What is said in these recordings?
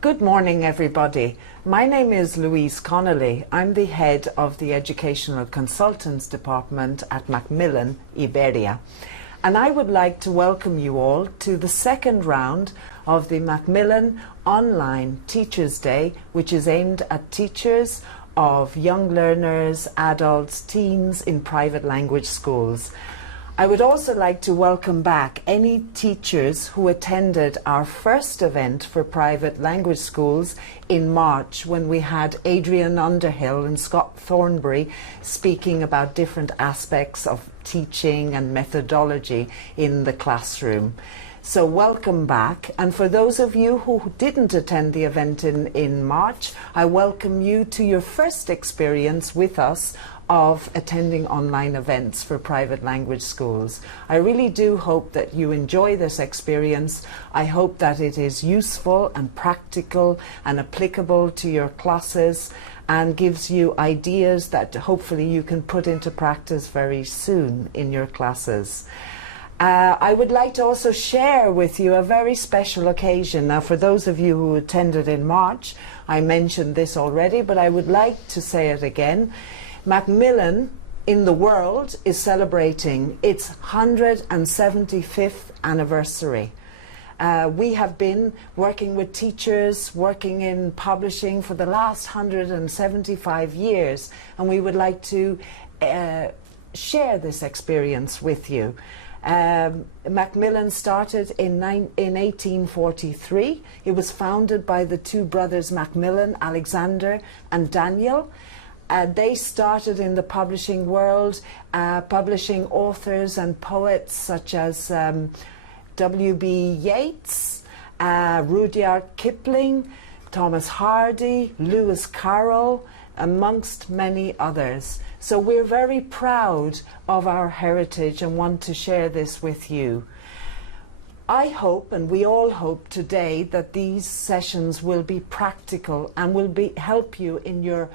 Good morning, everybody. My name is Louise Connolly. I'm the head of the Educational Consultants Department at Macmillan, Iberia. And I would like to welcome you all to the second round of the Macmillan Online Teachers' Day, which is aimed at teachers of young learners, adults, teens in private language schools. I would also like to welcome back any teachers who attended our first event for private language schools in March, when we had Adrian Underhill and Scott Thornbury speaking about different aspects of teaching and methodology in the classroom. So welcome back. And for those of you who didn't attend the event in March, I welcome you to your first experience with us of attending online events for private language schools. I really do hope that you enjoy this experience. I hope that it is useful and practical and applicable to your classes and gives you ideas that hopefully you can put into practice very soon in your classes. I would like to also share with you a very special occasion. Now, for those of you who attended in March, I mentioned this already, but I would like to say it again. Macmillan in the world is celebrating its 175th anniversary. We have been working with teachers, working in publishing for the last 175 years, and we would like to share this experience with you. Macmillan started in 1843. It was founded by the two brothers Macmillan, Alexander and Daniel. They started in the publishing world, publishing authors and poets such as W.B. Yeats, Rudyard Kipling, Thomas Hardy, Lewis Carroll, amongst many others. So we're very proud of our heritage and want to share this with you. I hope, and we all hope today, that these sessions will be practical and will help you in your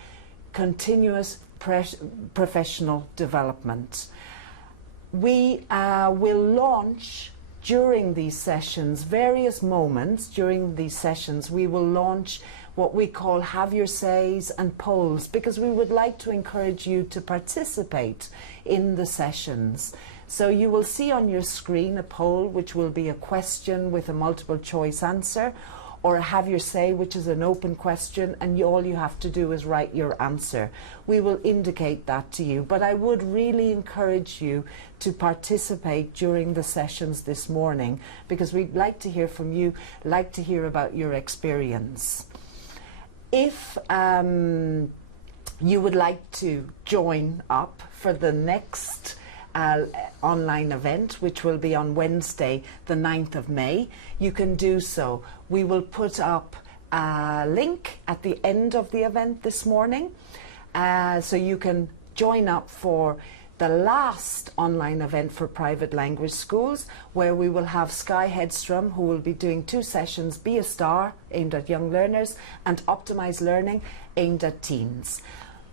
continuous professional development. We will launch during these sessions, various moments during these sessions, we will launch what we call Have Your Says and polls, because we would like to encourage you to participate in the sessions. So you will see on your screen a poll, which will be a question with a multiple choice answer, or a Have Your Say, which is an open question, and all you have to do is write your answer. We will indicate that to you, but I would really encourage you to participate during the sessions this morning, because we'd like to hear from you, like to hear about your experience. If you would like to join up for the next online event, which will be on Wednesday, the 9th of May, you can do so. We will put up a link at the end of the event this morning, so you can join up for the last online event for private language schools, where we will have Skye Hedstrom, who will be doing 2 sessions, Be a Star, aimed at young learners, and Optimise Learning, aimed at teens.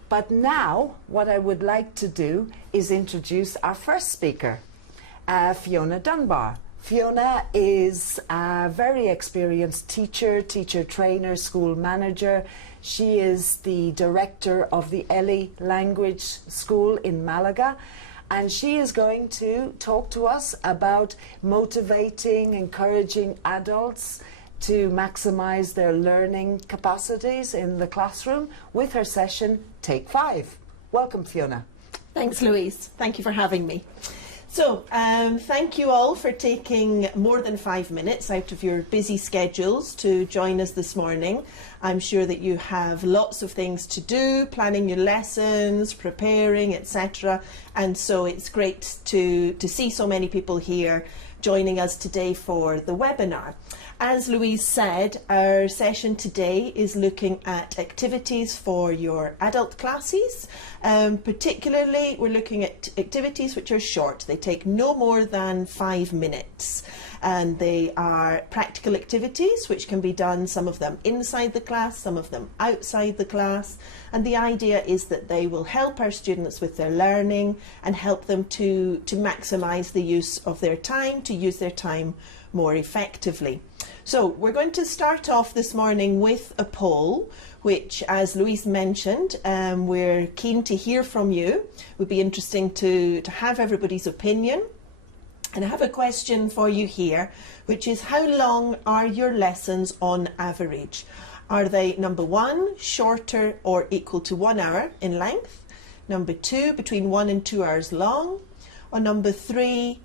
But now, what I would like to do is introduce our first speaker, Fiona Dunbar. Fiona is a very experienced teacher, teacher trainer, school manager. She is the director of the ELI language school in Málaga, and she is going to talk to us about motivating, encouraging adults to maximize their learning capacities in the classroom with her session Take 5. Welcome, Fiona. Thanks, Louise. Thank you for having me. So, thank you all for taking more than 5 minutes out of your busy schedules to join us this morning. I'm sure that you have lots of things to do, planning your lessons, preparing, etc. And so it's great to see so many people here joining us today for the webinar. As Louise said, our session today is looking at activities for your adult classes. Particularly, we're looking at activities which are short. They take no more than 5 minutes. And they are practical activities which can be done, some of them inside the class, some of them outside the class. And the idea is that they will help our students with their learning and help them to maximise the use of their time, to use their time more effectively. So we're going to start off this morning with a poll, which, as Louise mentioned, we're keen to hear from you. It would be interesting to have everybody's opinion. And I have a question for you here, which is, how long are your lessons on average? Are they, number one, shorter or equal to 1 hour in length? Number two, between 1 and 2 hours long? Or number three,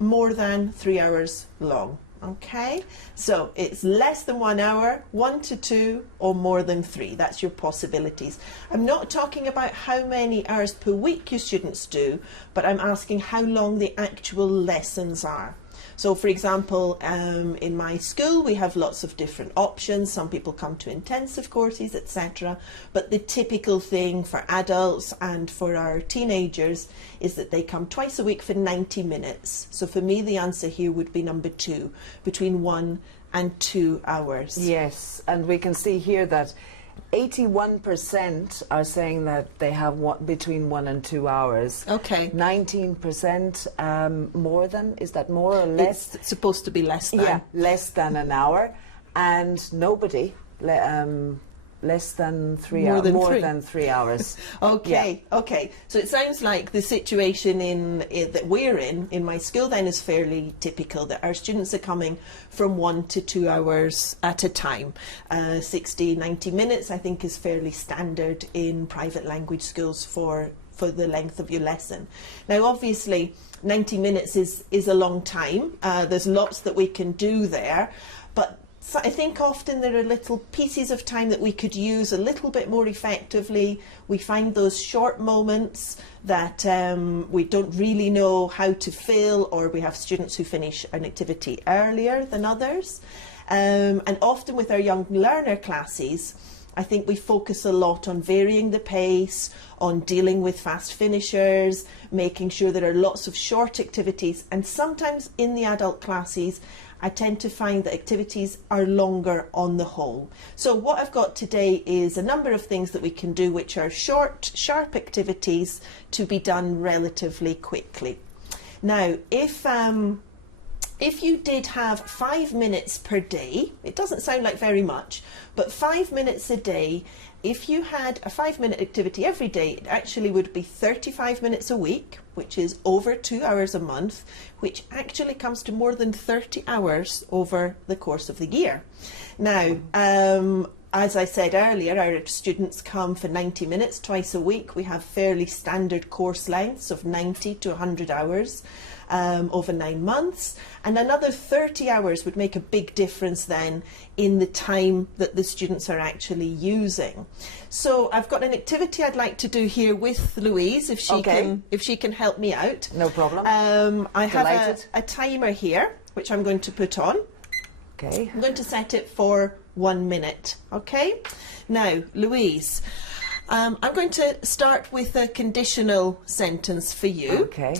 more than 3 hours long? Okay, so it's less than 1 hour, 1 to 2, or more than 3. That's your possibilities. I'm not talking about how many hours per week your students do, but I'm asking how long the actual lessons are. So, for example, in my school we have lots of different options. Some people come to intensive courses, etc. But the typical thing for adults and for our teenagers is that they come twice a week for 90 minutes. So for me the answer here would be number two, between 1 and 2 hours. Yes, and we can see here that 81% are saying that they have between 1 and 2 hours. Okay. 19% more than, is that more or less? It's supposed to be less than. Yeah, less than an hour. And nobody, less than 3 hours. More than 3 hours. Okay, yeah. Okay. So it sounds like the situation that we're in my school then is fairly typical, that our students are coming from 1 to 2 hours at a time. 60, 90 minutes I think is fairly standard in private language schools for the length of your lesson. Now obviously 90 minutes is a long time. There's lots that we can do there, but so I think often there are little pieces of time that we could use a little bit more effectively. We find those short moments that we don't really know how to fill, or we have students who finish an activity earlier than others. And often with our young learner classes, I think we focus a lot on varying the pace, on dealing with fast finishers, making sure there are lots of short activities, and sometimes in the adult classes I tend to find that activities are longer on the whole. So what I've got today is a number of things that we can do which are short, sharp activities to be done relatively quickly. Now, if you did have 5 minutes per day, it doesn't sound like very much, but 5 minutes a day, if you had a 5-minute activity every day, it actually would be 35 minutes a week, which is over 2 hours a month, which actually comes to more than 30 hours over the course of the year. Now, as I said earlier, our students come for 90 minutes twice a week. We have fairly standard course lengths of 90 to 100 hours. Over 9 months, and another 30 hours would make a big difference then in the time that the students are actually using. So I've got an activity I'd like to do here with Louise, if she can help me out. No problem. I have a timer here which I'm going to put on. Okay. I'm going to set it for 1 minute. Okay. Now, Louise, I'm going to start with a conditional sentence for you. Okay.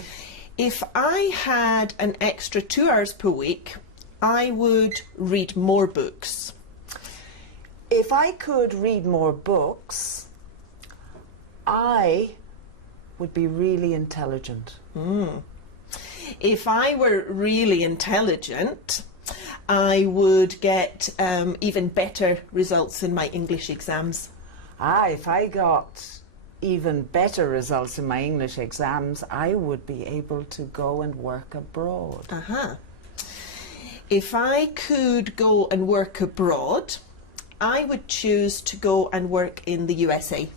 If I had an extra 2 hours per week, I would read more books. If I could read more books, I would be really intelligent. If I were really intelligent, I would get even better results in my English exams. If I got even better results in my English exams, I would be able to go and work abroad. If I could go and work abroad, I would choose to go and work in the USA.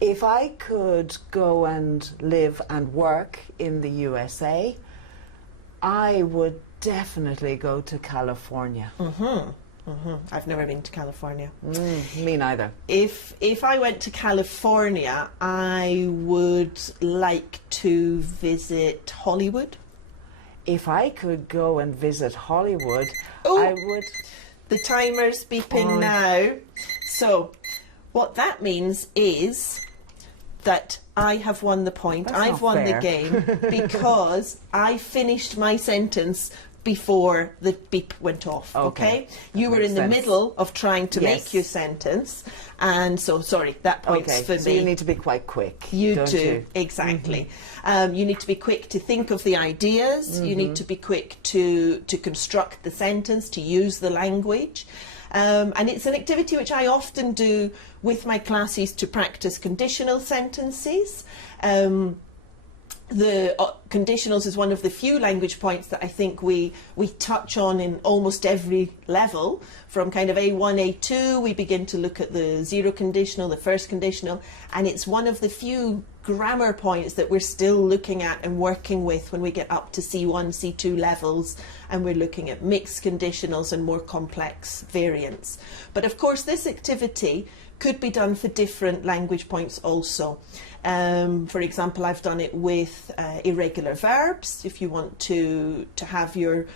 If I could go and live and work in the USA, I would definitely go to California. I've never been to California. Me neither. If I went to California, I would like to visit Hollywood. If I could go and visit Hollywood, I would... The timer's beeping now. So what that means is that I have won the point. I've won the game because I finished my sentence before the beep went off, okay? You were in the middle of trying to make your sentence, and so, sorry, that point's for me. So you need to be quite quick. You do, exactly. You need to be quick to think of the ideas, you need to be quick to construct the sentence, to use the language. And it's an activity which I often do with my classes to practice conditional sentences. The conditionals is one of the few language points that I think we touch on in almost every level. From kind of A1, A2, we begin to look at the zero conditional, the first conditional, and it's one of the few grammar points that we're still looking at and working with when we get up to C1, C2 levels, and we're looking at mixed conditionals and more complex variants. But of course, this activity could be done for different language points also. For example, I've done it with irregular verbs. If you want to have your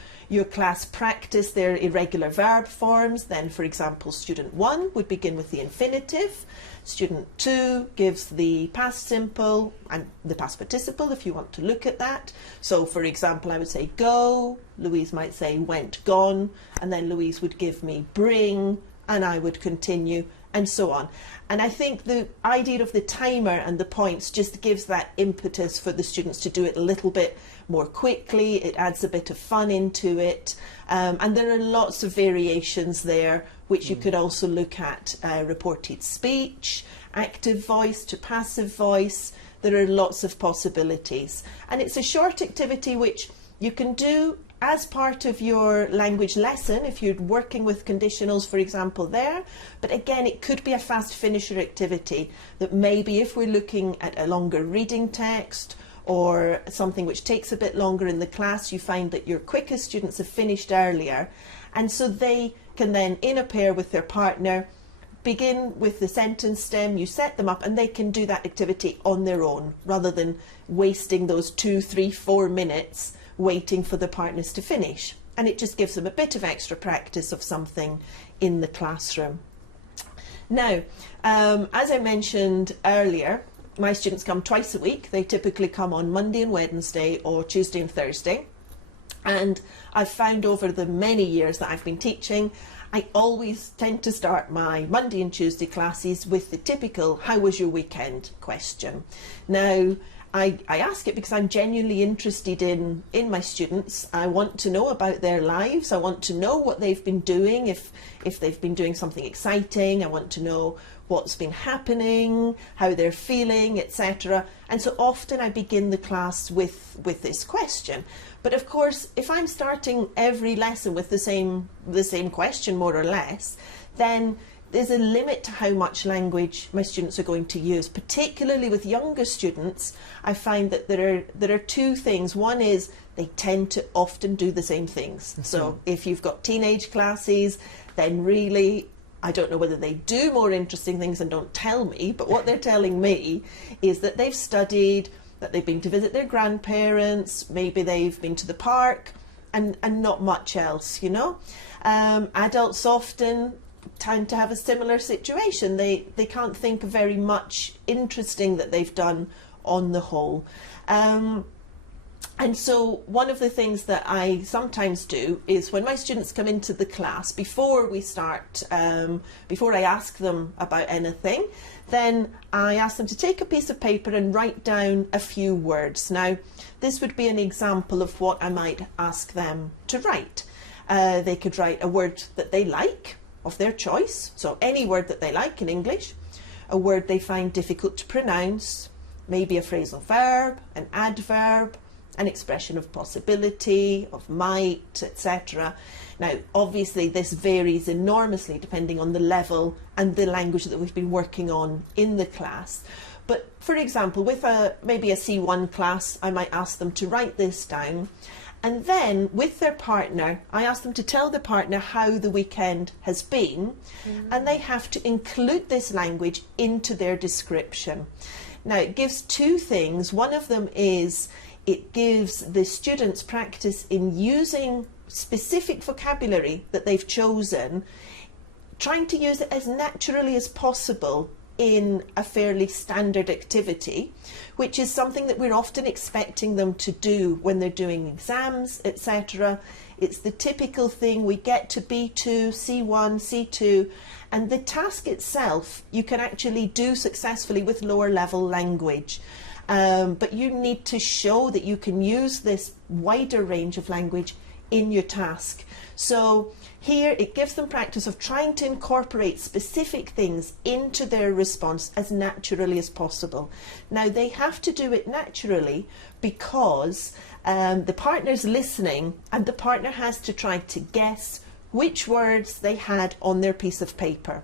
class practice their irregular verb forms, then for example, student 1 would begin with the infinitive, student 2 gives the past simple and the past participle if you want to look at that. So for example, I would say go, Louise might say went, gone, and then Louise would give me bring, and I would continue, and so on. And I think the idea of the timer and the points just gives that impetus for the students to do it a little bit more quickly. It adds a bit of fun into it. And there are lots of variations there, which you could also look at. Reported speech, active voice to passive voice. There are lots of possibilities. And it's a short activity which you can do as part of your language lesson, if you're working with conditionals, for example, there. But again, it could be a fast finisher activity that maybe if we're looking at a longer reading text or something which takes a bit longer in the class, you find that your quickest students have finished earlier. And so they can then, in a pair with their partner, begin with the sentence stem, you set them up, and they can do that activity on their own, rather than wasting those 2, 3, 4 minutes waiting for the partners to finish. And it just gives them a bit of extra practice of something in the classroom. Now, as I mentioned earlier, my students come twice a week. They typically come on Monday and Wednesday, or Tuesday and Thursday. And I've found over the many years that I've been teaching, I always tend to start my Monday and Tuesday classes with the typical "how was your weekend?" question. Now, I ask it because I'm genuinely interested in my students. I want to know about their lives. I want to know what they've been doing, if they've been doing something exciting. I want to know what's been happening, how they're feeling, etc. And so often I begin the class with this question. But of course, if I'm starting every lesson with the same question, more or less, then there's a limit to how much language my students are going to use. Particularly with younger students, I find that there are two things. One is they tend to often do the same things. So if you've got teenage classes, then really, I don't know whether they do more interesting things and don't tell me, but what they're telling me is that they've studied, that they've been to visit their grandparents, maybe they've been to the park, and not much else, you know. Adults often tend to have a similar situation. They can't think of very much interesting that they've done on the whole. And so one of the things that I sometimes do is when my students come into the class, before we start, before I ask them about anything, then I ask them to take a piece of paper and write down a few words. Now, this would be an example of what I might ask them to write. They could write a word that they like, of their choice, so any word that they like in English, a word they find difficult to pronounce, maybe a phrasal verb, an adverb, an expression of possibility, of might, etc. Now, obviously this varies enormously depending on the level and the language that we've been working on in the class. But for example, with maybe a C1 class, I might ask them to write this down. And then with their partner, I ask them to tell the partner how the weekend has been, and they have to include this language into their description. Now, it gives two things. One of them is it gives the students practice in using specific vocabulary that they've chosen, trying to use it as naturally as possible in a fairly standard activity, which is something that we're often expecting them to do when they're doing exams, etc. It's the typical thing, we get to B2, C1, C2, and the task itself you can actually do successfully with lower level language. But you need to show that you can use this wider range of language in your task. So here it gives them practice of trying to incorporate specific things into their response as naturally as possible. Now they have to do it naturally because the partner's listening and the partner has to try to guess which words they had on their piece of paper.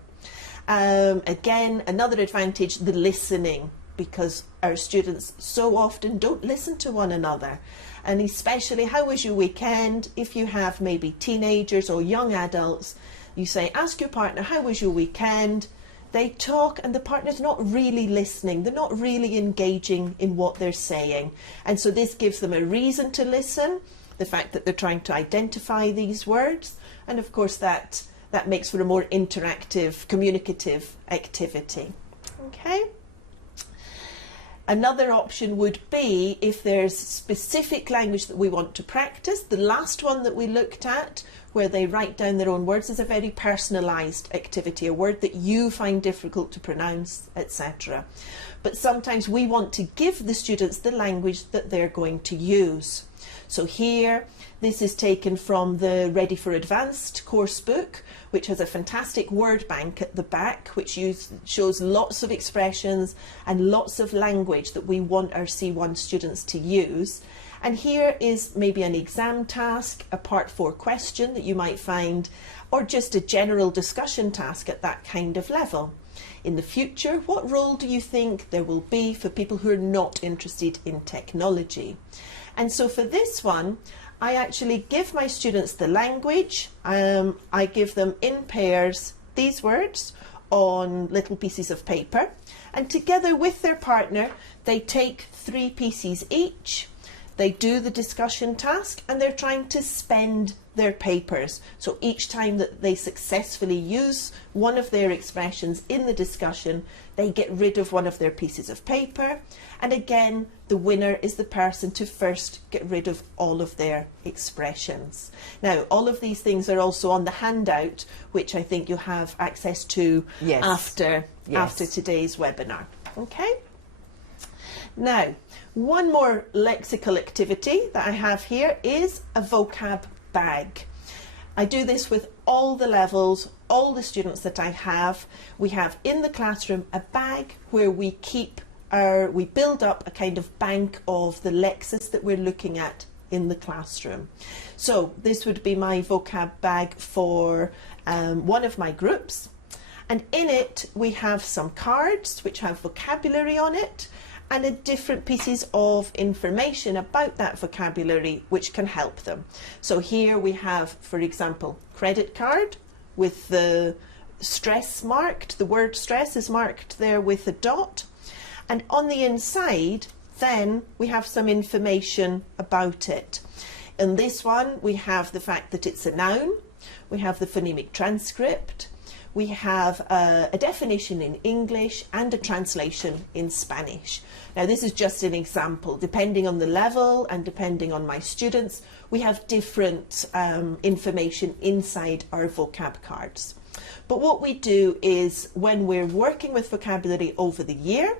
Again, another advantage, the listening, because our students so often don't listen to one another. And especially, how was your weekend? If you have maybe teenagers or young adults, you say, ask your partner, how was your weekend? They talk and the partner's not really listening. They're not really engaging in what they're saying. And so this gives them a reason to listen, the fact that they're trying to identify these words. And of course that makes for a more interactive, communicative activity. Okay. Another option would be if there's specific language that we want to practice. The last one that we looked at, where they write down their own words, is a very personalised activity, a word that you find difficult to pronounce, etc. But sometimes we want to give the students the language that they're going to use. So here, this is taken from the Ready for Advanced course book, which has a fantastic word bank at the back, which shows lots of expressions and lots of language that we want our C1 students to use. And here is maybe an exam task, a part 4 question that you might find, or just a general discussion task at that kind of level. In the future, what role do you think there will be for people who are not interested in technology? And so for this one, I actually give my students the language. I give them in pairs these words on little pieces of paper, and together with their partner they take 3 pieces each. They do the discussion task and they're trying to spend their papers. So each time that they successfully use one of their expressions in the discussion, they get rid of one of their pieces of paper. And again, the winner is the person to first get rid of all of their expressions. Now, all of these things are also on the handout, which I think you'll have access to after today's webinar. Okay? Now, one more lexical activity that I have here is a vocab bag. I do this with all the levels, all the students that I have. We have in the classroom a bag where we build up a kind of bank of the lexis that we're looking at in the classroom. So this would be my vocab bag for one of my groups. And in it, we have some cards which have vocabulary on it, and different pieces of information about that vocabulary which can help them. So here we have, for example, credit card with the stress marked. The word stress is marked there with a dot. And on the inside, then we have some information about it. In this one, we have the fact that it's a noun. We have the phonemic transcript. We have a definition in English and a translation in Spanish. Now this is just an example. Depending on the level and depending on my students, we have different information inside our vocab cards. But what we do is, when we're working with vocabulary over the year,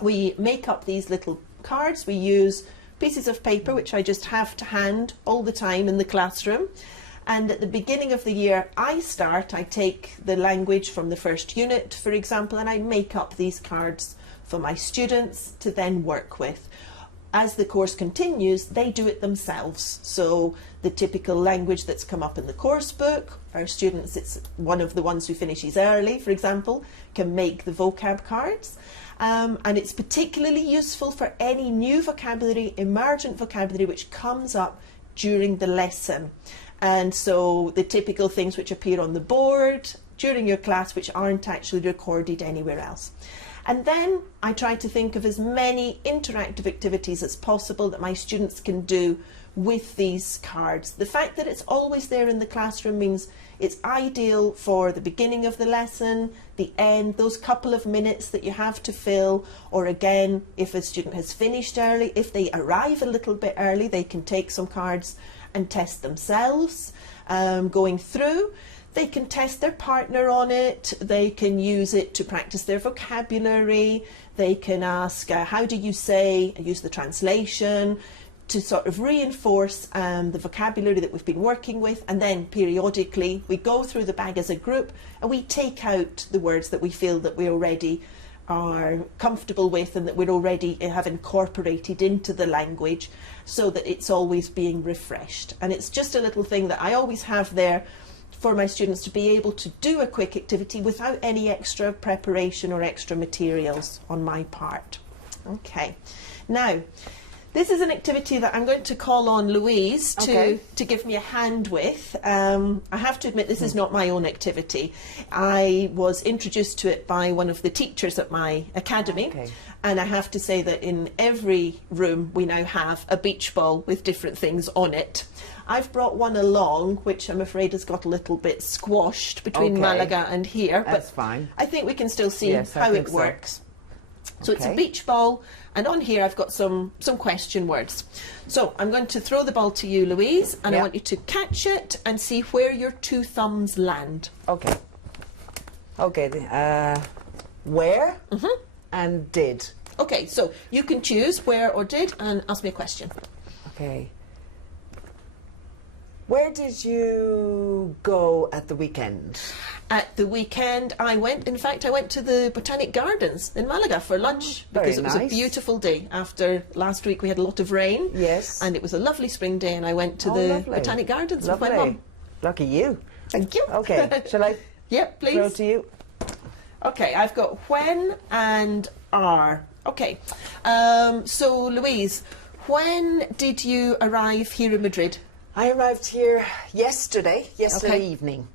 we make up these little cards. We use pieces of paper, which I just have to hand all the time in the classroom. And at the beginning of the year, I take the language from the first unit, for example, and I make up these cards for my students to then work with. As the course continues, they do it themselves. So the typical language that's come up in the course book, our students, it's one of the ones who finishes early, for example, can make the vocab cards. And it's particularly useful for any new vocabulary, emergent vocabulary, which comes up during the lesson. And so the typical things which appear on the board during your class, which aren't actually recorded anywhere else. And then I try to think of as many interactive activities as possible that my students can do with these cards. The fact that it's always there in the classroom means it's ideal for the beginning of the lesson, the end, those couple of minutes that you have to fill, or again, if a student has finished early, if they arrive a little bit early, they can take some cards and test themselves going through. They can test their partner on it, they can use it to practice their vocabulary, they can ask how do you say, use the translation to sort of reinforce the vocabulary that we've been working with, and then periodically we go through the bag as a group and we take out the words that we feel that we already are comfortable with and that we already have incorporated into the language, so that it's always being refreshed. And it's just a little thing that I always have there for my students to be able to do a quick activity without any extra preparation or extra materials on my part. Okay, now this is an activity that I'm going to call on Louise to give me a hand with. I have to admit, this is not my own activity. I was introduced to it by one of the teachers at my academy. And I have to say that in every room we now have a beach ball with different things on it. I've brought one along, which I'm afraid has got a little bit squashed between Málaga and here. That's but fine. I think we can still see how it works. So it's a beach ball, and on here I've got some question words. So I'm going to throw the ball to you, Louise, and I want you to catch it and see where your two thumbs land. Okay. Okay, where and did. Okay, so you can choose where or did and ask me a question. Okay. Where did you go at the weekend? At the weekend, I went to the Botanic Gardens in Málaga for lunch, because it was a beautiful day. After last week we had a lot of rain. Yes. And it was a lovely spring day, and I went to the Botanic Gardens with my mum. Lucky you. Thank you. Okay, shall I Yep, please. throw to you? Okay, I've got when and are. Okay, so Louise, when did you arrive here in Madrid? I arrived here yesterday evening,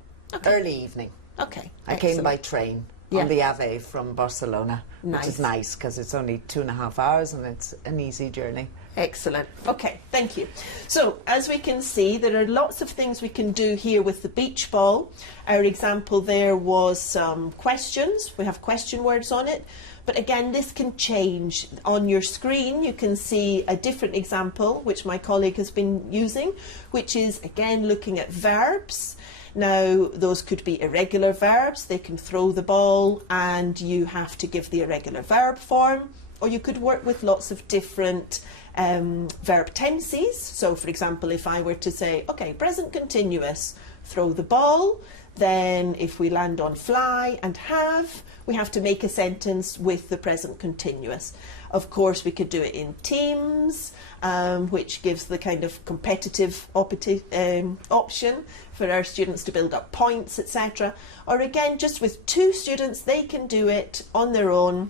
early evening. Okay, I came by train on the AVE from Barcelona, Nice. which is nice because it's only 2.5 hours and it's an easy journey. Excellent. Okay, thank you. So, as we can see, there are lots of things we can do here with the beach ball. Our example there was some questions. We have question words on it. But again, this can change. On your screen, you can see a different example, which my colleague has been using, which is, again, looking at verbs. Now, those could be irregular verbs. They can throw the ball and you have to give the irregular verb form. Or you could work with lots of different verb tenses. So, for example, if I were to say, okay, present continuous, throw the ball, then if we land on fly and have, we have to make a sentence with the present continuous. Of course, we could do it in teams, which gives the kind of competitive option for our students to build up points, etc. Or again, just with two students, they can do it on their own,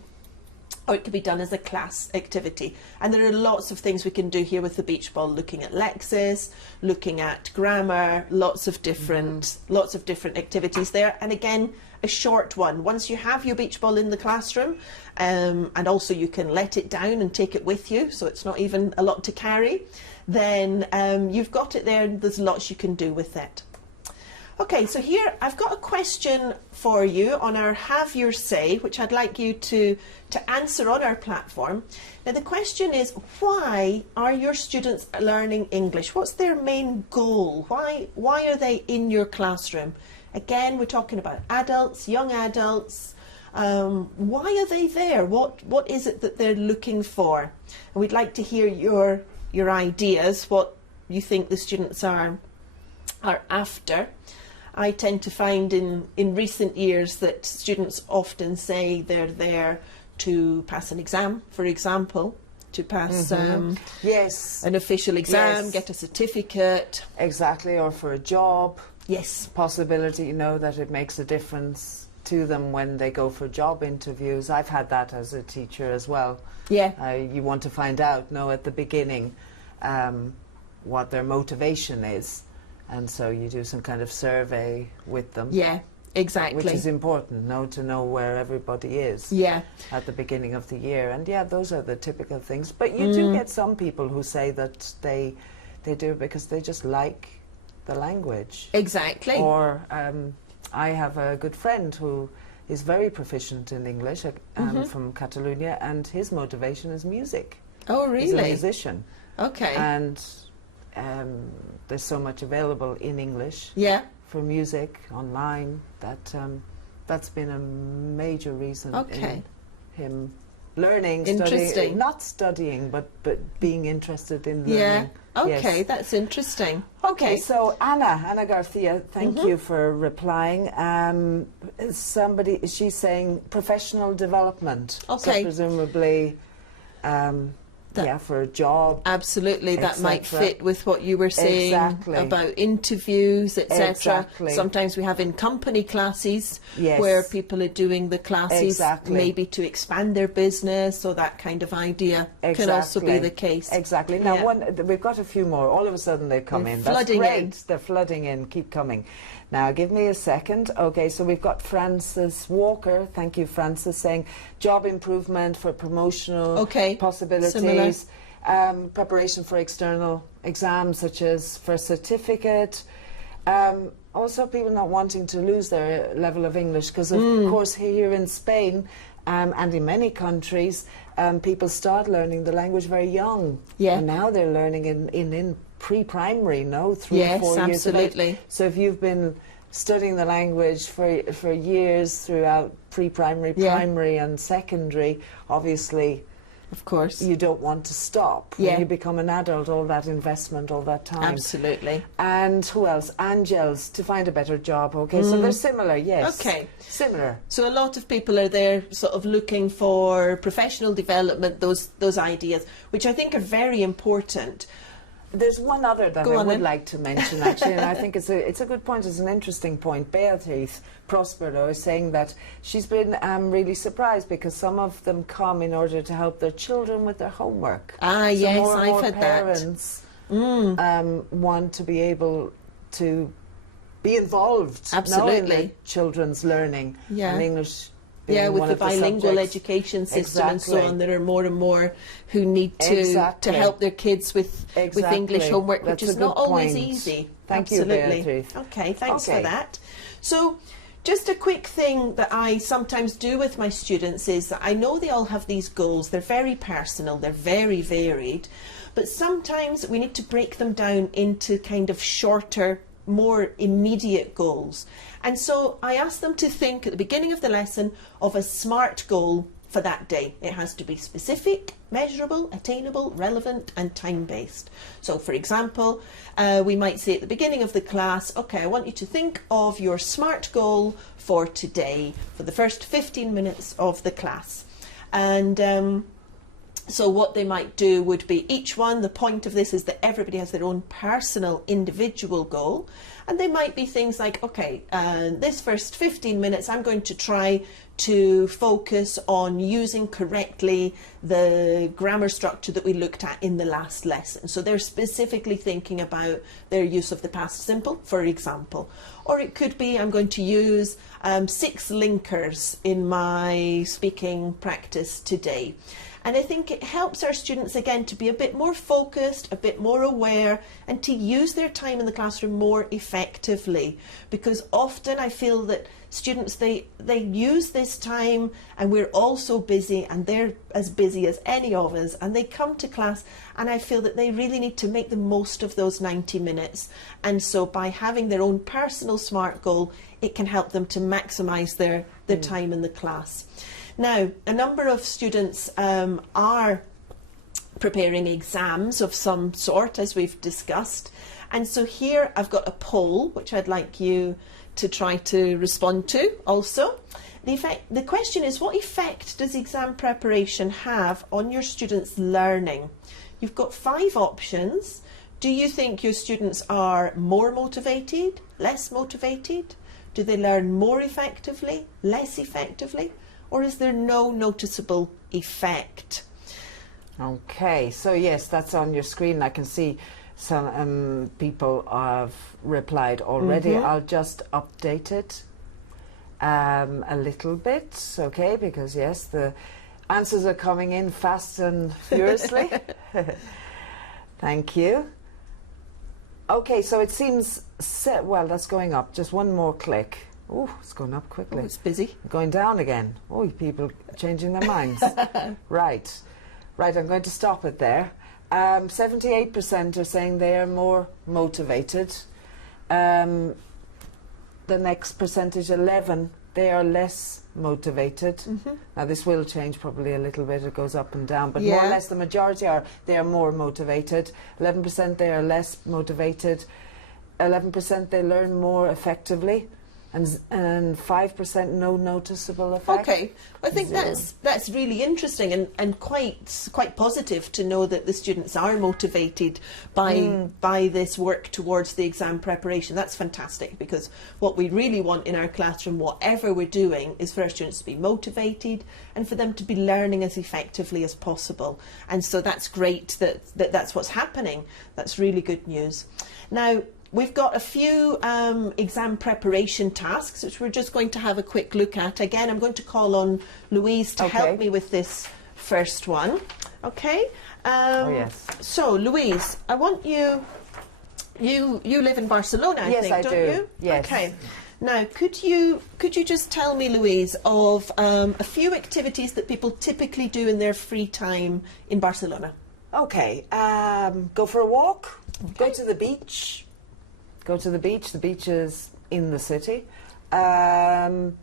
or it could be done as a class activity. And there are lots of things we can do here with the beach ball, looking at lexis, looking at grammar, lots of different activities there. And again, a short one. Once you have your beach ball in the classroom, and also you can let it down and take it with you, so it's not even a lot to carry, then you've got it there and there's lots you can do with it. Okay, so here I've got a question for you on our Have Your Say, which I'd like you to answer on our platform. Now the question is, why are your students learning English? What's their main goal? Why are they in your classroom? Again, we're talking about adults, young adults. Why are they there? What is it that they're looking for? And we'd like to hear your ideas, what you think the students are after. I tend to find in recent years that students often say they're there to pass an exam, for example, to pass yes, an official exam, get a certificate. Exactly, or for a job. Yes. Possibility, you know, that it makes a difference to them when they go for job interviews. I've had that as a teacher as well. Yeah. You want to find out, at the beginning, what their motivation is. And so you do some kind of survey with them. Yeah, Exactly. Which is important, to know where everybody is Yeah. at the beginning of the year. And yeah, those are the typical things. But you do get some people who say that they do it because they just like the language. Exactly. Or I have a good friend who is very proficient in English from Catalonia, and his motivation is music. Oh, really? He's a musician. Okay. And there's so much available in English for music online that that's been a major reason in him learning, studying, not studying, but being interested in learning. Yeah. Okay, yes. That's interesting. Okay, so Ana Garcia, thank you for replying. She's saying professional development. Okay. So presumably, for a job. Absolutely, that might fit with what you were saying about interviews, etc. Exactly. Sometimes we have in company classes where people are doing the classes maybe to expand their business, or that kind of idea can also be the case. Exactly. Now, we've got a few more. All of a sudden they come in. That's great. They're flooding in. Keep coming. Now, give me a second. Okay, so we've got Francis Walker. Thank you, Francis, saying job improvement for promotional possibilities, preparation for external exams, such as for a certificate. Also, people not wanting to lose their level of English, because, of course, here in Spain and in many countries, people start learning the language very young. Yeah. And now they're learning in pre-primary, 3 or 4 years absolutely. of age. So if you've been studying the language for years throughout pre-primary, primary and secondary, obviously, of course, you don't want to stop. When you become an adult, all that investment, all that time. Absolutely. And who else? Angels, to find a better job. Okay, so they're similar, yes. Okay. Similar. So a lot of people are there sort of looking for professional development, those ideas, which I think are very important. There's one other that I would like to mention, actually, and I think it's a good point. It's an interesting point. Beatriz Prospero is saying that she's been really surprised because some of them come in order to help their children with their homework. Ah, so yes, more and more I've had parents want to be able to be involved in their children's learning and English. With the bilingual education system and so on, there are more and more who need to help their kids with English homework, which is not always easy. Thank you, Beatrice. Okay, thanks for that. So, just a quick thing that I sometimes do with my students is that I know they all have these goals. They're very personal, they're very varied, but sometimes we need to break them down into kind of shorter, more immediate goals. And so I ask them to think at the beginning of the lesson of a SMART goal for that day. It has to be specific, measurable, attainable, relevant and time-based. So for example, we might say at the beginning of the class, okay, I want you to think of your SMART goal for today, for the first 15 minutes of the class. And so what they might do would be each one, the point of this is that everybody has their own personal individual goal. And they might be things like, okay, this first 15 minutes I'm going to try to focus on using correctly the grammar structure that we looked at in the last lesson. So they're specifically thinking about their use of the past simple, for example. Or it could be I'm going to use 6 linkers in my speaking practice today. And I think it helps our students, again, to be a bit more focused, a bit more aware, and to use their time in the classroom more effectively. Because often I feel that students, they use this time, and we're all so busy, and they're as busy as any of us, and they come to class, and I feel that they really need to make the most of those 90 minutes. And so by having their own personal SMART goal, it can help them to maximise their time in the class. Now, a number of students are preparing exams of some sort, as we've discussed. And so here I've got a poll, which I'd like you to try to respond to also. The question is, what effect does exam preparation have on your students' learning? You've got 5 options. Do you think your students are more motivated, less motivated? Do they learn more effectively, less effectively? Or is there no noticeable effect? Okay, so yes, that's on your screen. I can see some people have replied already. I'll just update it. A little bit, okay, because yes, the answers are coming in fast and furiously. Thank you. Okay, so it seems set. Well, that's going up. Just one more click. Oh, it's going up quickly. Oh, it's busy. Going down again. Oh, people changing their minds. Right. Right, I'm going to stop it there. 78% are saying they are more motivated. The next percentage, 11, they are less motivated. Now this will change probably a little bit, it goes up and down, but more or less the majority they are more motivated. 11% they are less motivated. 11% they learn more effectively. And 5% no noticeable effect. Okay, I think that's really interesting and quite positive to know that the students are motivated by this work towards the exam preparation. That's fantastic, because what we really want in our classroom, whatever we're doing, is for our students to be motivated and for them to be learning as effectively as possible. And so that's great that's what's happening. That's really good news. Now, we've got a few exam preparation tasks, which we're just going to have a quick look at. Again, I'm going to call on Louise to help me with this first one. Okay? Oh, yes. So, Louise, I want you live in Barcelona, I think, don't you? Yes. Okay. Now, could you just tell me, Louise, of a few activities that people typically do in their free time in Barcelona? Okay. Go for a walk. Okay. Go to the beach. Go to the beach. The beach is in the city. Go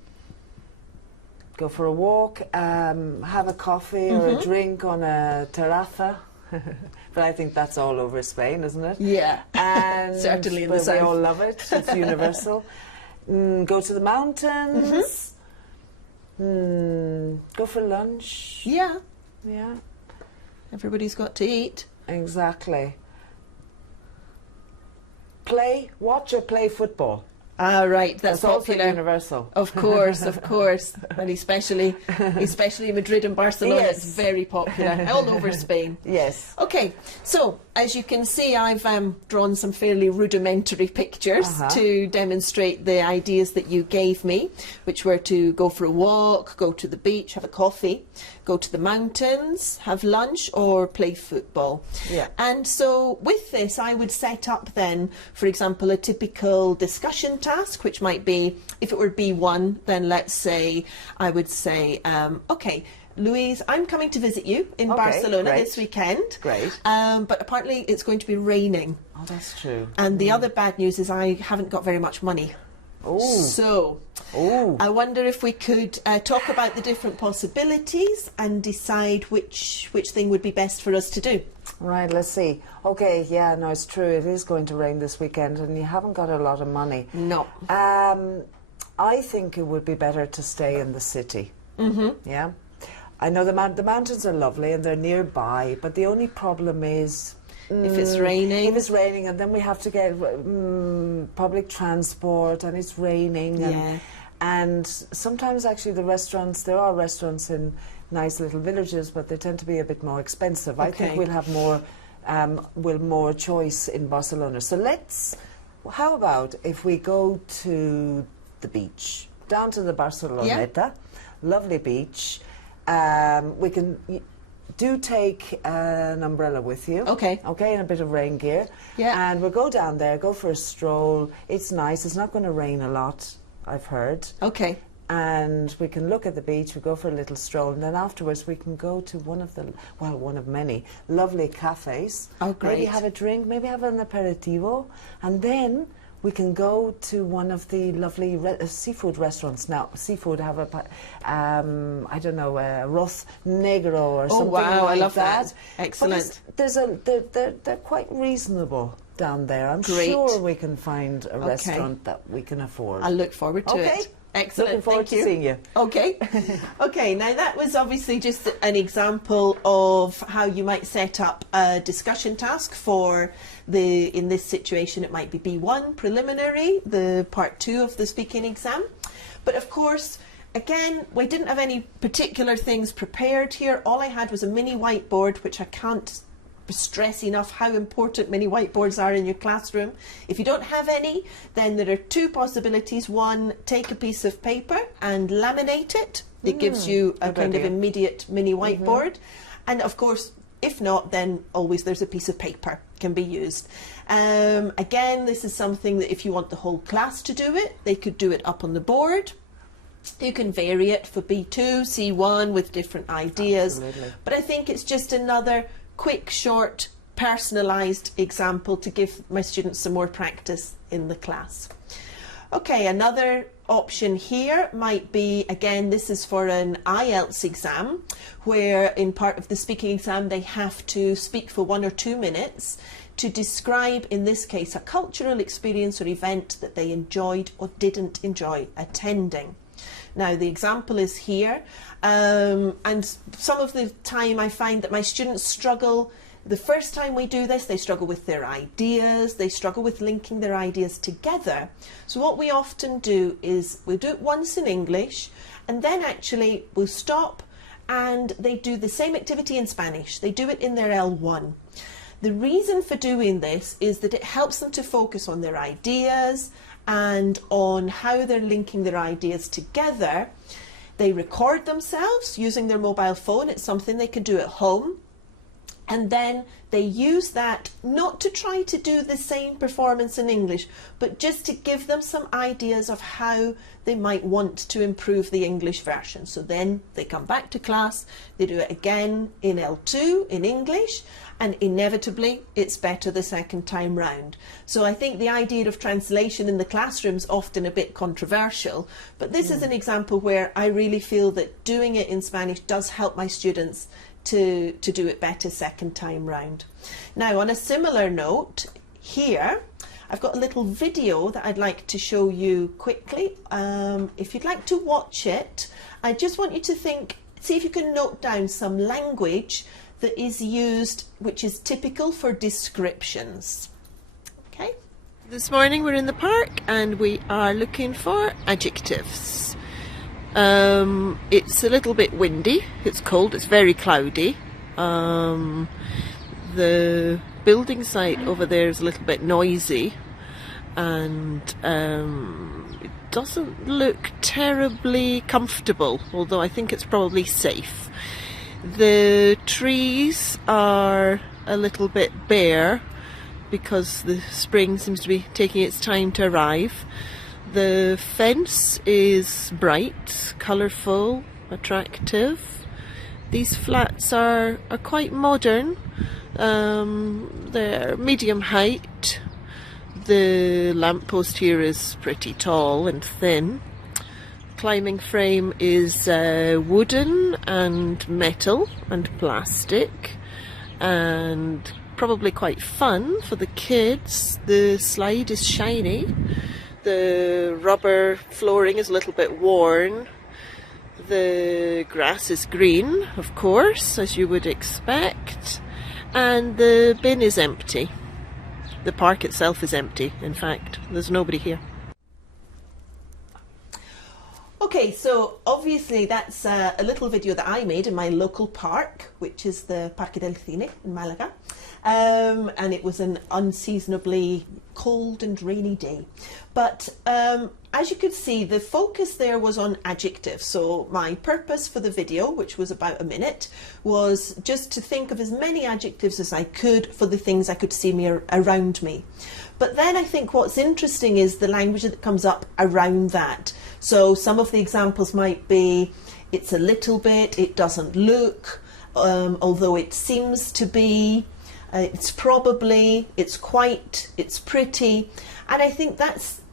for a walk. Have a coffee or a drink on a terraza. But I think that's all over Spain, isn't it? Yeah, and certainly in the south. We all love it. It's universal. Go to the mountains. Go for lunch. Yeah. Yeah. Everybody's got to eat. Exactly. Watch or play football. Ah, right, that's popular. Also universal. Of course, and especially Madrid and Barcelona. Yes. It's very popular all over Spain. Yes. Okay, so as you can see, I've drawn some fairly rudimentary pictures to demonstrate the ideas that you gave me, which were to go for a walk, go to the beach, have a coffee, go to the mountains, have lunch, or play football. Yeah. And so with this, I would set up then, for example, a typical discussion task, which might be, if it were B1, then let's say, I would say, okay, Louise, I'm coming to visit you in Barcelona this weekend. Great. But apparently it's going to be raining. Oh, that's true. And the other bad news is I haven't got very much money. Oh. So, I wonder if we could talk about the different possibilities and decide which thing would be best for us to do. Right, let's see. Okay, yeah, no, it's true. It is going to rain this weekend and you haven't got a lot of money. No. I think it would be better to stay in the city. Yeah. I know the mountains are lovely and they're nearby, but the only problem is if it's raining. If it's raining, and then we have to get public transport, and it's raining. And sometimes actually there are restaurants in nice little villages, but they tend to be a bit more expensive. I think we'll have more choice in Barcelona. So how about if we go to the beach, down to the Barceloneta, lovely beach. We can take an umbrella with you. Okay, and a bit of rain gear. Yeah. And we'll go down there, go for a stroll. It's nice. It's not going to rain a lot, I've heard. Okay. And we can look at the beach, we go for a little stroll, and then afterwards we can go to one of many lovely cafes. Oh, great. Maybe have a drink, maybe have an aperitivo, and then we can go to one of the lovely seafood restaurants. Now, seafood have I don't know, arroz negro or something like that. Oh, wow, I love that. Excellent. But they're quite reasonable down there. I'm sure we can find a restaurant that we can afford. I'll look forward to it. Excellent. Looking forward to seeing you. Okay. Okay, now that was obviously just an example of how you might set up a discussion task for in this situation it might be B1, preliminary, the part 2 of the speaking exam. But of course, again, we didn't have any particular things prepared here. All I had was a mini whiteboard, which I can't stress enough how important mini whiteboards are in your classroom. If you don't have any, then there are two possibilities. One, take a piece of paper and laminate it. It gives you a kind of immediate mini whiteboard. And of course, if not, then always there's a piece of paper can be used. Again, this is something that if you want the whole class to do it, they could do it up on the board. You can vary it for B2, C1 with different ideas. Absolutely. But I think it's just another quick, short, personalised example to give my students some more practice in the class. Okay, another option here might be, again, this is for an IELTS exam, where in part of the speaking exam they have to speak for 1 or 2 minutes to describe, in this case, a cultural experience or event that they enjoyed or didn't enjoy attending. Now, the example is here, and some of the time I find that my students struggle. The first time we do this, they struggle with their ideas, they struggle with linking their ideas together. So what we often do is we'll do it once in English, and then actually we'll stop and they do the same activity in Spanish. They do it in their L1. The reason for doing this is that it helps them to focus on their ideas and on how they're linking their ideas together. They record themselves using their mobile phone. It's something they can do at home. And then they use that not to try to do the same performance in English, but just to give them some ideas of how they might want to improve the English version. So then they come back to class, they do it again in L2 in English, and inevitably it's better the second time round. So I think the idea of translation in the classroom is often a bit controversial, but this is an example where I really feel that doing it in Spanish does help my students to do it better second time round. Now, on a similar note, here I've got a little video that I'd like to show you quickly. If you'd like to watch it, I just want you to see if you can note down some language that is used, which is typical for descriptions. Okay. This morning we're in the park and we are looking for adjectives. It's a little bit windy, it's cold, it's very cloudy. The building site over there is a little bit noisy, and it doesn't look terribly comfortable, although I think it's probably safe. The trees are a little bit bare because the spring seems to be taking its time to arrive. The fence is bright, colourful, attractive. These flats are quite modern. They're medium height. The lamppost here is pretty tall and thin. Climbing frame is wooden and metal and plastic, and probably quite fun for the kids. The slide is shiny. The rubber flooring is a little bit worn. The grass is green, of course, as you would expect. And the bin is empty. The park itself is empty, in fact. There's nobody here. Okay, so obviously that's a little video that I made in my local park, which is the Parque del Cine in Málaga. And it was an unseasonably cold and rainy day. But as you could see, the focus there was on adjectives. So my purpose for the video, which was about a minute, was just to think of as many adjectives as I could for the things I could see around me. But then I think what's interesting is the language that comes up around that. So some of the examples might be, it's a little bit, it doesn't look, although it seems to be, it's probably, it's quite, it's pretty. And I think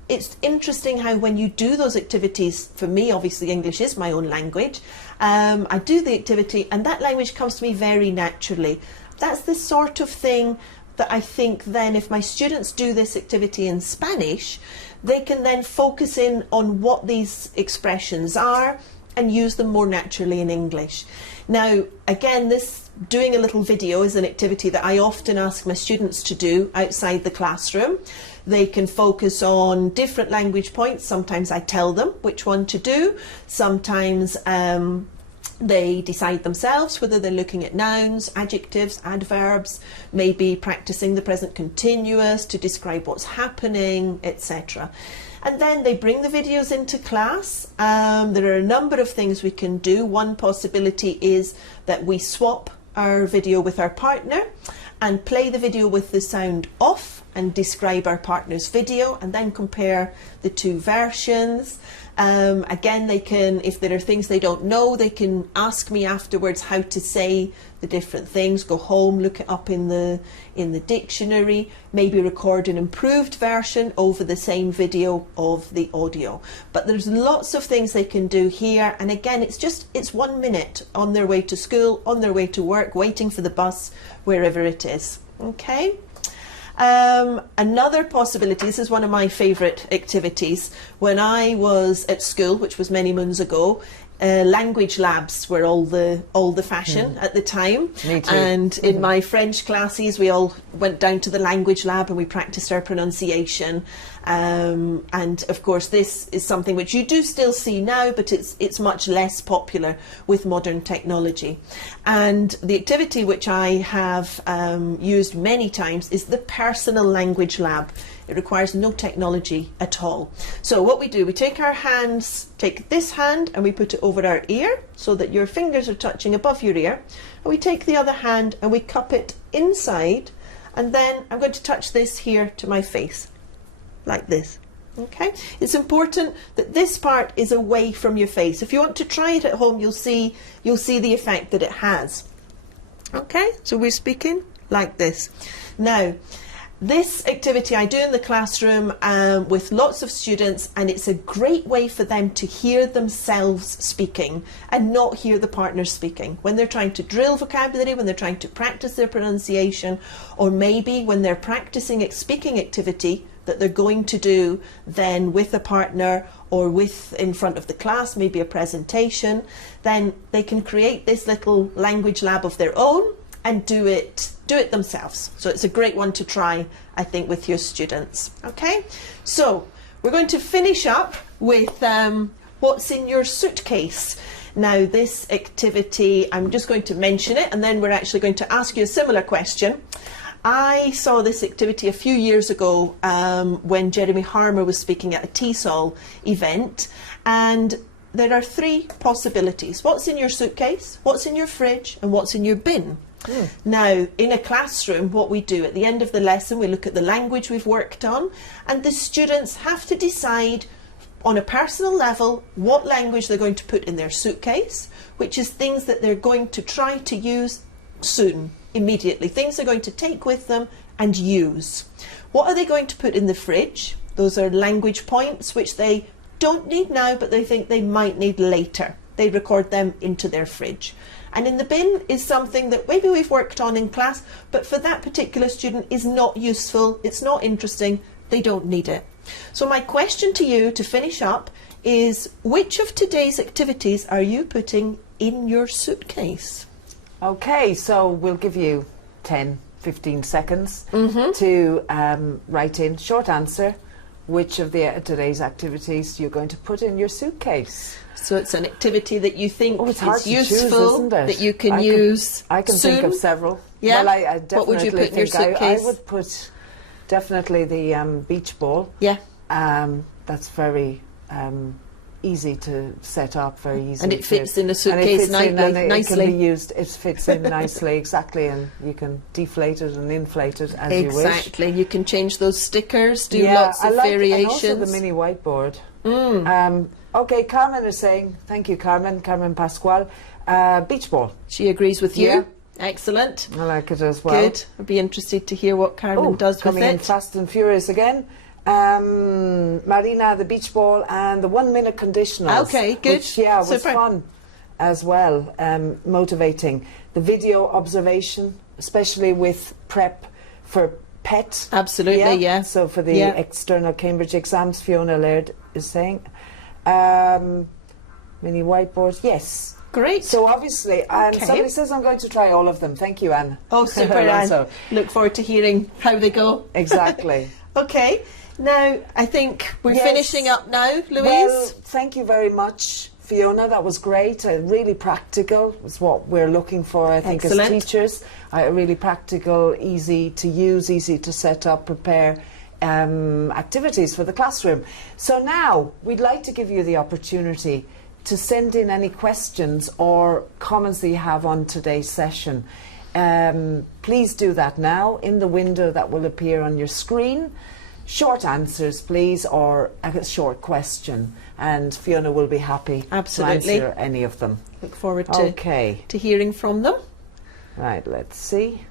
it's interesting how when you do those activities, for me obviously English is my own language, I do the activity and that language comes to me very naturally. That's the sort of thing that I think then if my students do this activity in Spanish, they can then focus in on what these expressions are and use them more naturally in English. Now, again, this doing a little video is an activity that I often ask my students to do outside the classroom. They can focus on different language points. Sometimes I tell them which one to do. Sometimes They decide themselves whether they're looking at nouns, adjectives, adverbs, maybe practicing the present continuous to describe what's happening, etc. And then they bring the videos into class. There are a number of things we can do. One possibility is that we swap our video with our partner and play the video with the sound off and describe our partner's video and then compare the two versions. Again, they can, if there are things they don't know, they can ask me afterwards how to say the different things, go home, look it up in the dictionary, maybe record an improved version over the same video of the audio. But there's lots of things they can do here, and again, it's 1 minute on their way to school, on their way to work, waiting for the bus, wherever it is. Okay. Another possibility, this is one of my favourite activities. When I was at school, which was many moons ago, language labs were all the fashion at the time. Me too. And in my French classes, we all went down to the language lab and we practiced our pronunciation. And of course, this is something which you do still see now, but it's much less popular with modern technology. And the activity which I have used many times is the personal language lab. It requires no technology at all. So what we do, we take our hands, take this hand and we put it over our ear so that your fingers are touching above your ear. And we take the other hand and we cup it inside. And then I'm going to touch this here to my face, like this. Okay, it's important that this part is away from your face. If you want to try it at home, you'll see the effect that it has. Okay, so we're speaking like this. Now, this activity I do in the classroom with lots of students, and it's a great way for them to hear themselves speaking and not hear the partner speaking. When they're trying to drill vocabulary, when they're trying to practice their pronunciation, or maybe when they're practicing a speaking activity that they're going to do then with a partner or with in front of the class, maybe a presentation, then they can create this little language lab of their own and do it themselves. So it's a great one to try, I think, with your students. Okay, so we're going to finish up with what's in your suitcase. Now, this activity, I'm just going to mention it and then we're actually going to ask you a similar question. I saw this activity a few years ago when Jeremy Harmer was speaking at a TESOL event, and there are 3 possibilities. What's in your suitcase, what's in your fridge, and what's in your bin? Now, in a classroom, what we do at the end of the lesson, we look at the language we've worked on, and the students have to decide on a personal level what language they're going to put in their suitcase, which is things that they're going to try to use soon, immediately, things they're going to take with them and use. What are they going to put in the fridge? Those are language points which they don't need now, but they think they might need later. They record them into their fridge. And in the bin is something that maybe we've worked on in class, but for that particular student is not useful, it's not interesting, they don't need it. So my question to you to finish up is, which of today's activities are you putting in your suitcase? Okay, so we'll give you 10-15 seconds to write in short answer which of today's activities you're going to put in your suitcase. So it's an activity that you think is useful, choose, that you can use I can soon. think of several. Yeah. Well, I definitely what would you put in your suitcase? I would put definitely the beach ball. Yeah. That's very easy to set up, very easy. And it fits in a suitcase nicely. It can be used, it fits in nicely, exactly, and you can deflate it and inflate it as you wish. Exactly, you can change those stickers, do lots of variations. And also the mini whiteboard. Okay, Carmen is saying, thank you Carmen Pascual, beach ball. She agrees with you. Yeah. Excellent. I like it as well. Good, I'd be interested to hear what Carmen does with coming in it. fast and furious again. Marina, the beach ball, and the 1 minute conditionals. Okay, good. Which, was Super. fun as well, motivating. The video observation, especially with prep for PET. Absolutely, yeah. So for the external Cambridge exams, Fiona Laird is saying. Mini whiteboard, yes. Great. So obviously, somebody says I'm going to try all of them. Thank you, Anne. Oh, super, Anne. So, look forward to hearing how they go. Exactly. Okay. Now, I think we're finishing up now, Louise. Well, thank you very much Fiona, that was great. Really practical is what we're looking for, I think, as teachers. Really practical, easy to use, easy to set up, prepare activities for the classroom. So now we'd like to give you the opportunity to send in any questions or comments that you have on today's session. Please do that now in the window that will appear on your screen. Short answers, please, or a short question, and Fiona will be happy to answer any of them. Look forward to hearing from them. Right, let's see.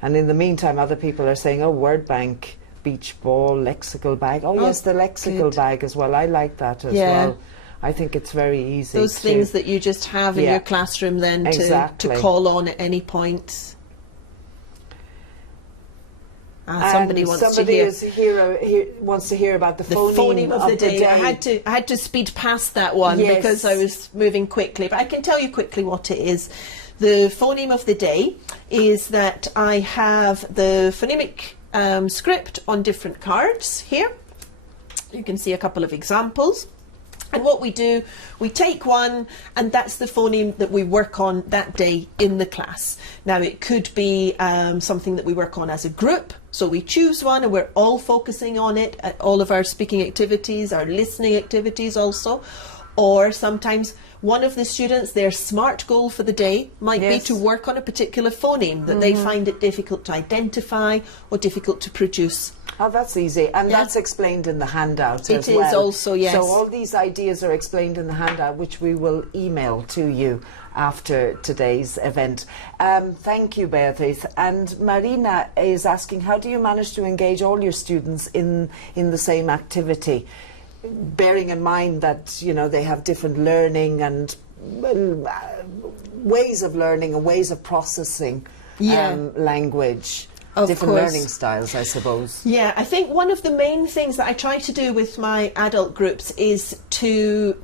And in the meantime, other people are saying, oh, word bank, beach ball, lexical bag. Oh, yes, the lexical bag as well. I like that as well. I think it's very easy. Those things that you just have in your classroom then to call on at any point. Somebody wants to hear about the phoneme of the day. I had to speed past that one because I was moving quickly, but I can tell you quickly what it is. The phoneme of the day is that I have the phonemic script on different cards here. You can see a couple of examples. And what we do, we take one, and that's the phoneme that we work on that day in the class. Now, it could be something that we work on as a group. So we choose one, and we're all focusing on it at all of our speaking activities, our listening activities also. Or sometimes one of the students, their SMART goal for the day might be to work on a particular phoneme that they find it difficult to identify or difficult to produce. Oh, that's easy. And that's explained in the handout as well. It is also, yes. So all these ideas are explained in the handout, which we will email to you after today's event. Thank you, Beatriz. And Marina is asking, how do you manage to engage all your students in the same activity? Bearing in mind that, you know, they have different learning and ways of learning and ways of processing language. Different learning styles, I suppose. Yeah, I think one of the main things that I try to do with my adult groups is to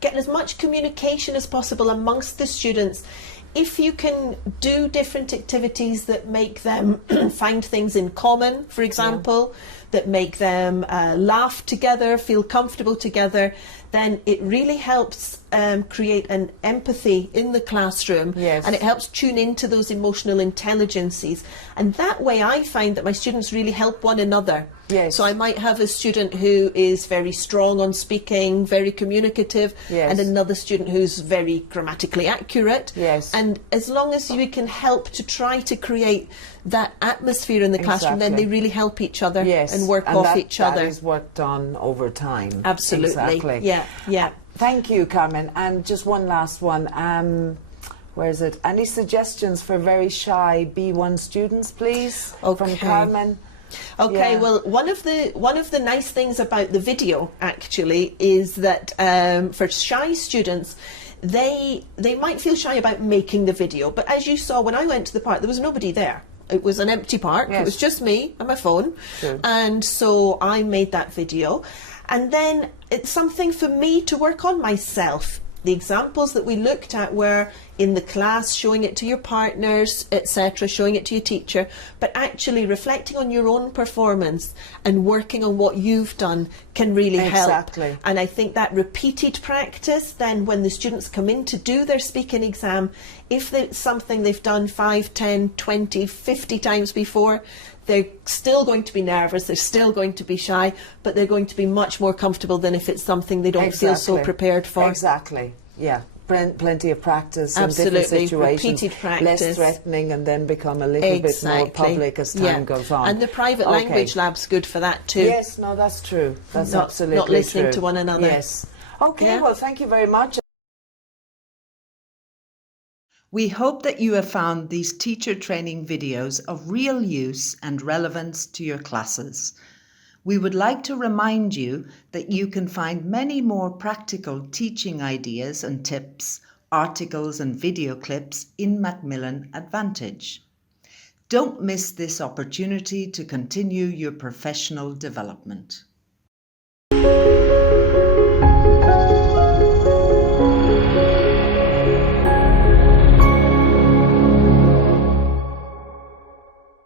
get as much communication as possible amongst the students. If you can do different activities that make them find things in common, for example, that make them laugh together, feel comfortable together, then it really helps create an empathy in the classroom, and it helps tune into those emotional intelligences. And that way I find that my students really help one another. So I might have a student who is very strong on speaking, very communicative, and another student who's very grammatically accurate. And as long as we can help to try to create that atmosphere in the classroom, then they really help each other and work off each other. That is worked on over time. Absolutely. Yeah. Thank you, Carmen. And just one last one. Where is it? Any suggestions for very shy B1 students, please? From Carmen. Okay, well, one of the nice things about the video actually is that for shy students, they might feel shy about making the video, but as you saw when I went to the park, there was nobody there. It was an empty park. It was just me and my phone. And so I made that video. And then it's something for me to work on myself. The examples that we looked at were in the class, showing it to your partners, etc., showing it to your teacher, but actually reflecting on your own performance and working on what you've done can really help. And I think that repeated practice, then when the students come in to do their speaking exam, if it's something they've done 5, 10, 20, 50 times before, they're still going to be nervous, they're still going to be shy, but they're going to be much more comfortable than if it's something they don't feel so prepared for. Plenty of practice in different situations, repeated practice, less threatening, and then become a little bit more public as time goes on. And the private language lab's good for that too. Yes, no, that's true. That's absolutely true. Not listening to one another. Yes. Okay, well, thank you very much. We hope that you have found these teacher training videos of real use and relevance to your classes. We would like to remind you that you can find many more practical teaching ideas and tips, articles and video clips in Macmillan Advantage. Don't miss this opportunity to continue your professional development.